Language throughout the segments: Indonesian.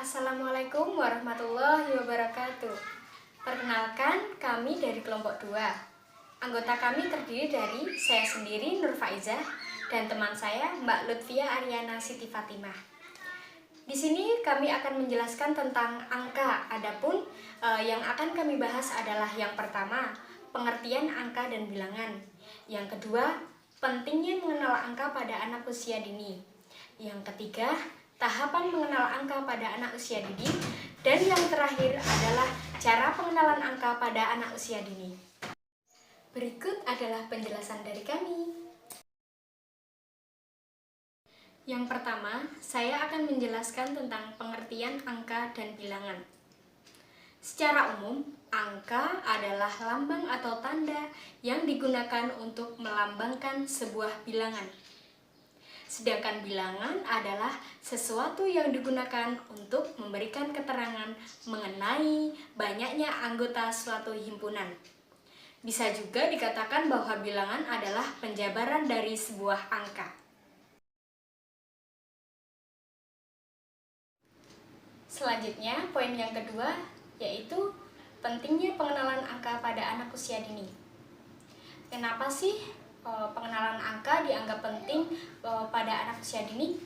Assalamualaikum warahmatullahi wabarakatuh. Perkenalkan, kami dari kelompok 2. Anggota kami terdiri dari saya sendiri, Nur Faizah, dan teman saya, Mbak Lutfia Aryana Siti Fatimah. Di sini kami akan menjelaskan tentang angka. Adapun yang akan kami bahas adalah yang pertama, pengertian angka dan bilangan. Yang kedua, pentingnya mengenal angka pada anak usia dini. Yang ketiga, tahapan mengenal angka pada anak usia dini. Dan yang terakhir adalah cara pengenalan angka pada anak usia dini. Berikut adalah penjelasan dari kami. Yang pertama, saya akan menjelaskan tentang pengertian angka dan bilangan. Secara umum, angka adalah lambang atau tanda yang digunakan untuk melambangkan sebuah bilangan. Sedangkan bilangan adalah sesuatu yang digunakan untuk memberikan keterangan mengenai banyaknya anggota suatu himpunan. Bisa juga dikatakan bahwa bilangan adalah penjabaran dari sebuah angka. Selanjutnya, poin yang kedua yaitu pentingnya pengenalan angka pada anak usia dini. Kenapa sih pengenalan angka dianggap penting pada anak usia dini?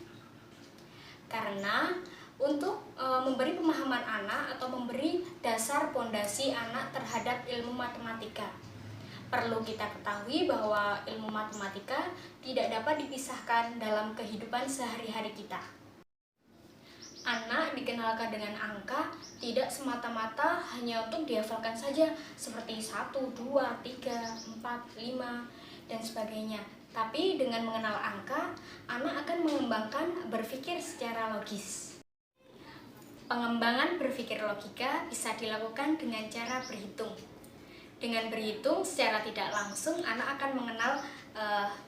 Karena untuk memberi pemahaman anak atau memberi dasar pondasi anak terhadap ilmu matematika. Perlu kita ketahui bahwa ilmu matematika tidak dapat dipisahkan dalam kehidupan sehari-hari kita. Anak dikenalkan dengan angka tidak semata-mata hanya untuk dihafalkan saja seperti 1, 2, 3, 4, 5, dan sebagainya. Tapi dengan mengenal angka, anak akan mengembangkan berpikir secara logis. Pengembangan berpikir logika bisa dilakukan dengan cara berhitung. Dengan berhitung secara tidak langsung, anak akan mengenal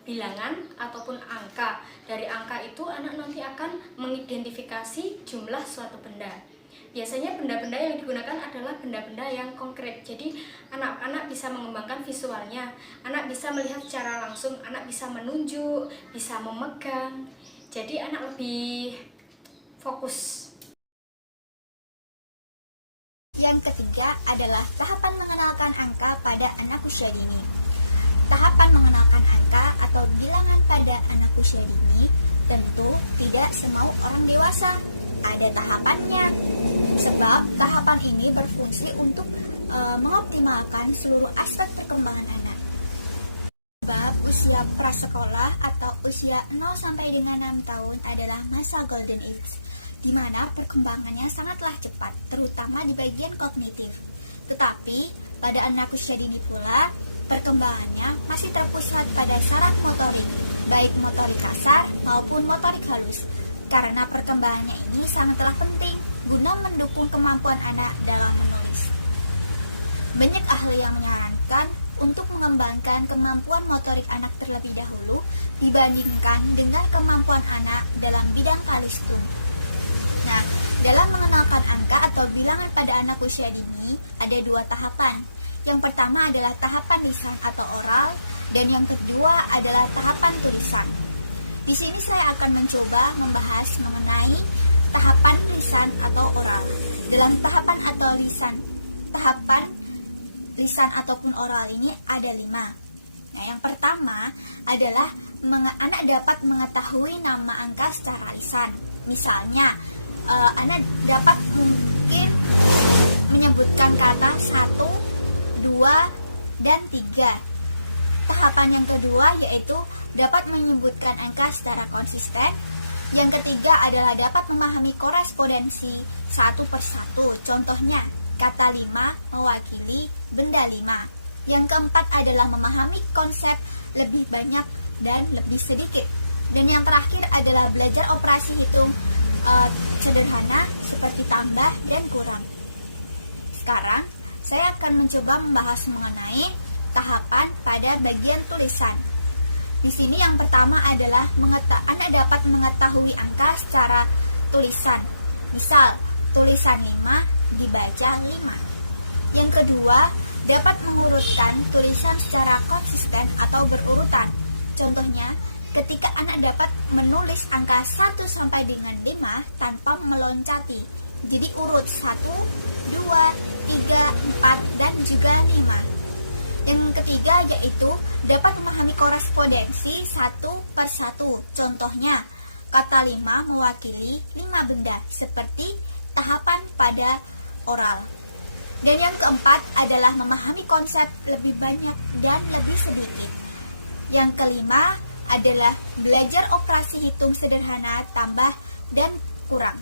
bilangan ataupun angka. Dari angka itu, anak nanti akan mengidentifikasi jumlah suatu benda. Biasanya benda-benda yang digunakan adalah benda-benda yang konkret. Jadi anak-anak bisa mengembangkan visualnya, anak bisa melihat secara langsung, anak bisa menunjuk, bisa memegang. Jadi anak lebih fokus. Yang ketiga adalah tahapan mengenalkan angka pada anak usia dini. Tahapan mengenalkan angka atau bilangan pada anak usia dini tentu tidak semau orang dewasa. Ada tahapannya, sebab tahapan ini berfungsi untuk mengoptimalkan seluruh aspek perkembangan anak. Sebab usia prasekolah atau usia 0 sampai dengan 6 tahun adalah masa golden age, di mana perkembangannya sangatlah cepat, terutama di bagian kognitif. Tetapi pada anak usia dini pula, perkembangannya masih terpusat pada syarat motorik, baik motorik kasar maupun motorik halus. Karena perkembangannya ini sangatlah penting guna mendukung kemampuan anak dalam menulis. Banyak ahli yang menyarankan untuk mengembangkan kemampuan motorik anak terlebih dahulu dibandingkan dengan kemampuan anak dalam bidang kaliskun. Nah, dalam mengenalkan angka atau bilangan pada anak usia dini ada dua tahapan. Yang pertama adalah tahapan lisan atau oral, dan yang kedua adalah tahapan tulisan. Di sini saya akan mencoba membahas mengenai tahapan lisan atau oral. Dalam tahapan lisan ataupun oral ini ada 5. Nah, yang pertama adalah anak dapat mengetahui nama angka secara lisan. Misalnya, anak dapat mungkin menyebutkan kata 1, 2, dan 3. Tahapan yang kedua yaitu dapat menyebutkan angka secara konsisten. Yang ketiga adalah dapat memahami korespondensi satu persatu. Contohnya, kata 5 mewakili benda 5. Yang keempat adalah memahami konsep lebih banyak dan lebih sedikit. Dan yang terakhir adalah belajar operasi hitung sederhana seperti tambah dan kurang. Sekarang, saya akan mencoba membahas mengenai tahapan pada bagian tulisan. Di sini yang pertama adalah anak dapat mengetahui angka secara tulisan. Misal, tulisan 5 dibaca 5. Yang kedua, dapat mengurutkan tulisan secara konsisten atau berurutan. Contohnya, ketika anak dapat menulis angka 1 sampai dengan 5 tanpa meloncati. Jadi urut 1, 2, 3, 4, dan juga 5. Dan yang ketiga yaitu dapat memahami korespondensi satu per satu. Contohnya, kata 5 mewakili 5 benda seperti tahapan pada oral. Dan yang keempat adalah memahami konsep lebih banyak dan lebih sedikit. Yang kelima adalah belajar operasi hitung sederhana, tambah, dan kurang.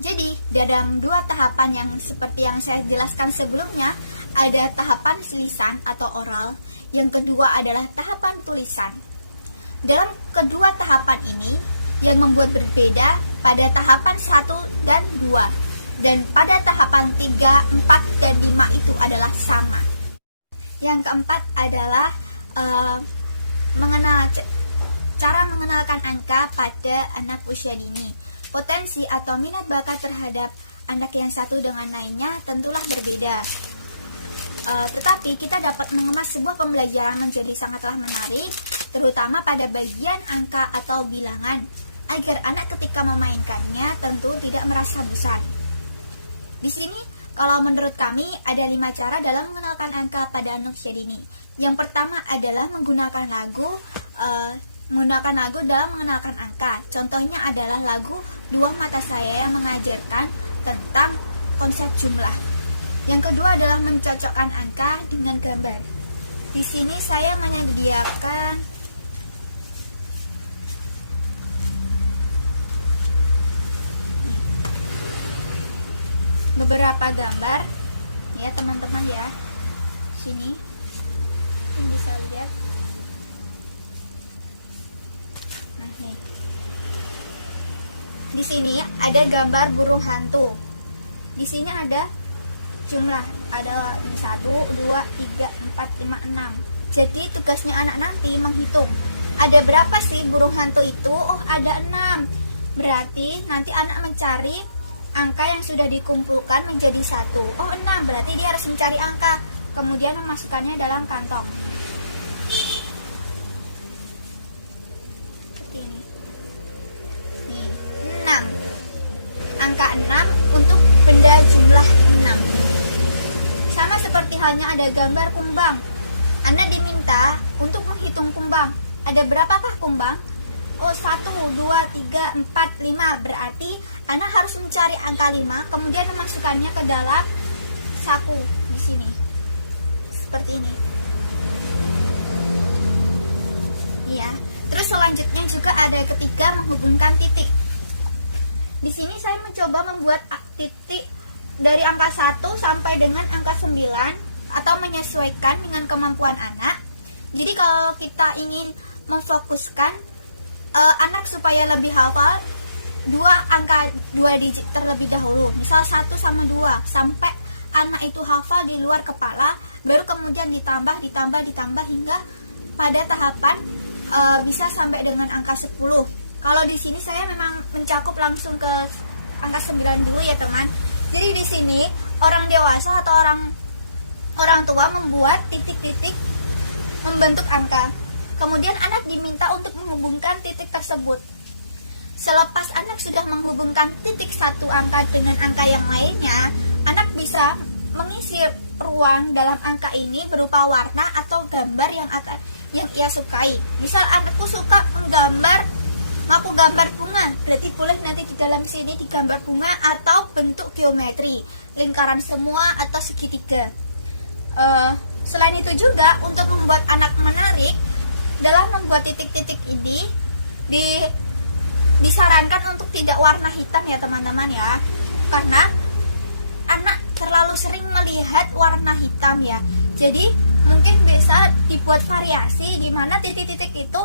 Jadi, dalam 2 tahapan yang seperti yang saya jelaskan sebelumnya, ada tahapan lisan atau oral, yang kedua adalah tahapan tulisan. Dalam kedua tahapan ini, yang membuat berbeda pada tahapan 1 dan 2, dan pada tahapan 3, 4, dan 5 itu adalah sama. Yang keempat adalah cara mengenalkan angka pada anak usia dini. Potensi atau minat bakat terhadap anak yang satu dengan lainnya tentulah berbeda. Tetapi kita dapat mengemas sebuah pembelajaran menjadi sangatlah menarik, terutama pada bagian angka atau bilangan, agar anak ketika memainkannya tentu tidak merasa bosan. Di sini, kalau menurut kami ada 5 cara dalam mengenalkan angka pada anak usia dini. Yang pertama adalah menggunakan lagu dalam mengenalkan angka. Contohnya adalah lagu Dua Mata Saya yang mengajarkan tentang konsep jumlah. Yang kedua adalah mencocokkan angka dengan gambar. Di sini saya menyediakan beberapa gambar ya teman-teman ya. Sini bisa lihat. Nah, nih. Di sini ada gambar burung hantu. Di sini ada jumlah, ada 1, 2, 3, 4, 5, 6. Jadi tugasnya anak nanti menghitung. Ada berapa sih burung hantu itu? Oh, ada 6. Berarti nanti anak mencari angka yang sudah dikumpulkan menjadi 1. Oh, 6. Berarti dia harus mencari angka, kemudian memasukkannya dalam kantong. Ini. 6. Angka 6 untuk benda jumlah 6. Sama seperti halnya ada gambar kumbang. Anda diminta untuk menghitung kumbang. Ada berapakah kumbang? Oh, 1, 2, 3, 4, 5. Berarti Anda harus mencari angka 5, kemudian memasukkannya ke dalam saku di sini. Seperti ini. Iya. Terus selanjutnya juga ada ketiga, menghubungkan titik. Di sini saya mencoba membuat titik dari angka 1 sampai dengan angka 9 atau menyesuaikan dengan kemampuan anak. Jadi kalau kita ingin memfokuskan anak supaya lebih hafal angka 2 digit terlebih dahulu, misal 1 sama 2, sampai anak itu hafal di luar kepala, baru kemudian ditambah hingga pada tahapan bisa sampai dengan angka 10. Kalau di sini saya memang mencakup langsung ke angka 9 dulu ya teman. Jadi di sini orang dewasa atau orang tua membuat titik-titik membentuk angka. Kemudian anak diminta untuk menghubungkan titik tersebut. Selepas anak sudah menghubungkan titik satu angka dengan angka yang lainnya, anak bisa mengisi ruang dalam angka ini berupa warna atau gambar yang ia sukai. Misal anakku suka aku gambar bunga, berarti boleh nanti di dalam sini digambar bunga atau bentuk geometri, lingkaran semua atau segitiga. Selain itu juga untuk membuat anak menarik, dalam membuat titik-titik ini disarankan untuk tidak warna hitam ya teman-teman ya, karena anak terlalu sering melihat warna hitam ya. Jadi mungkin bisa dibuat variasi gimana titik-titik itu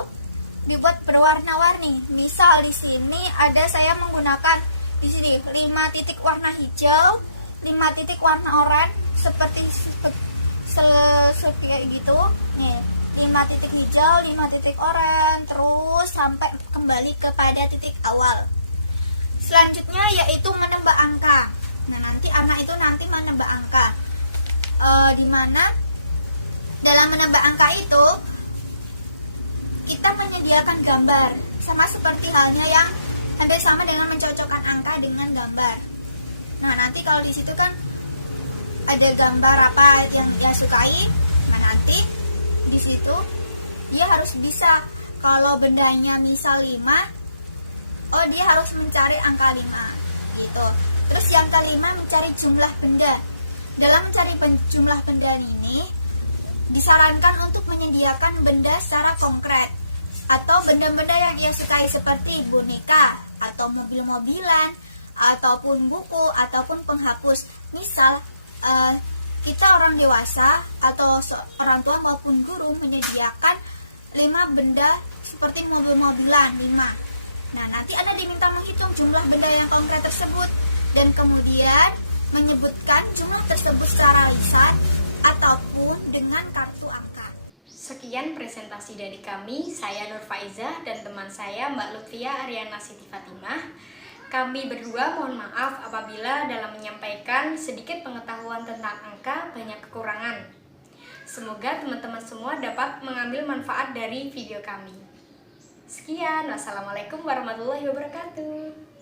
dibuat berwarna-warni. Misal di sini saya menggunakan di sini 5 titik warna hijau, 5 titik warna oranye seperti gitu. Nih, 5 titik hijau, 5 titik oranye, terus sampai kembali kepada titik awal. Selanjutnya yaitu menambah angka. Nah, nanti anak itu menambah angka. Di mana dalam menambah angka itu kita menyediakan gambar, sama seperti halnya yang hampir sama dengan mencocokkan angka dengan gambar. Nah, nanti kalau di situ kan ada gambar apa yang dia sukai. Nah, nanti di situ dia harus bisa, kalau bendanya misal 5, oh dia harus mencari angka 5 gitu. Terus yang kelima, mencari jumlah benda. Dalam mencari jumlah benda ini disarankan untuk menyediakan benda secara konkret atau benda-benda yang dia sukai seperti boneka atau mobil-mobilan ataupun buku ataupun penghapus. Misal kita orang dewasa atau orang tua maupun guru menyediakan 5 benda seperti mobil-mobilan 5. Nah, nanti Anda diminta menghitung jumlah benda yang konkret tersebut dan kemudian menyebutkan jumlah tersebut secara lisan ataupun dengan kartu angka. Sekian presentasi dari kami, saya Nur Faiza dan teman saya Mbak Lutfia Aryana Siti Fatimah. Kami berdua mohon maaf apabila dalam menyampaikan sedikit pengetahuan tentang angka banyak kekurangan. Semoga teman-teman semua dapat mengambil manfaat dari video kami. Sekian, wassalamualaikum warahmatullahi wabarakatuh.